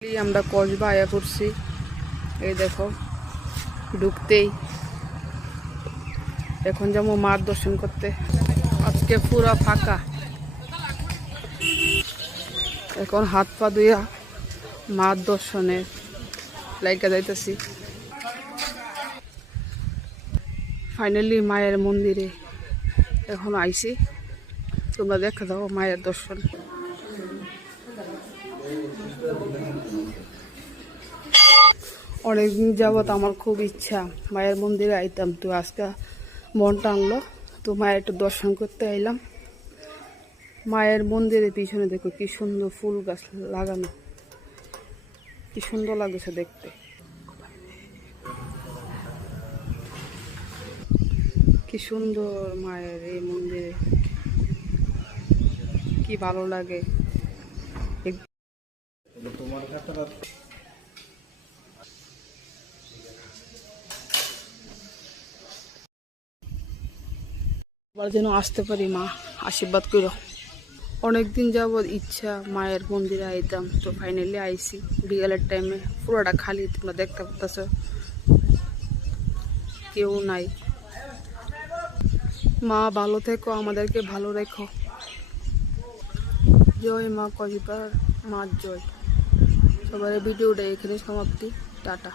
আমরা কসবা আয়া পড়ছি। এই দেখো ঢুকতেই এখন যাবো মার দর্শন করতে। আজকে পুরা ফাঁকা। এখন হাত পা ধুইয়া মার দর্শনে লাইকা যাইতেছি। ফাইনালি মায়ের মন্দিরে এখন আইছি। তোমরা দেখা দাও মায়ের দর্শন। অনেকদিন যাবত আমার খুব ইচ্ছা মায়ের মন্দিরে আইতাম, তো আজকে মন টানলো, তো মায়ের একটু দর্শন করতে আইলাম। মায়ের মন্দিরের পিছনে দেখো কি সুন্দর ফুল গাছ লাগানো, কি সুন্দর লাগছে দেখতে। কি সুন্দর মায়ের এই মন্দিরে, কি ভালো লাগে। আবার যেন আসতে পারি, মা আশীর্বাদ করো। অনেকদিন যাবৎ ইচ্ছা মায়ের মন্দিরে আইতাম, তো ফাইনালি আইছি। বিকালের টাইমে পুরোটা খালি, তোমরা দেখতে পাচ্ছ কেউ নাই। মা ভালো থেকো, আমাদেরকে ভালো রেখো। জয় মা কসবার, মা জয়। সবার ভিডিওটা এখানে সমাপ্তি। টাটা।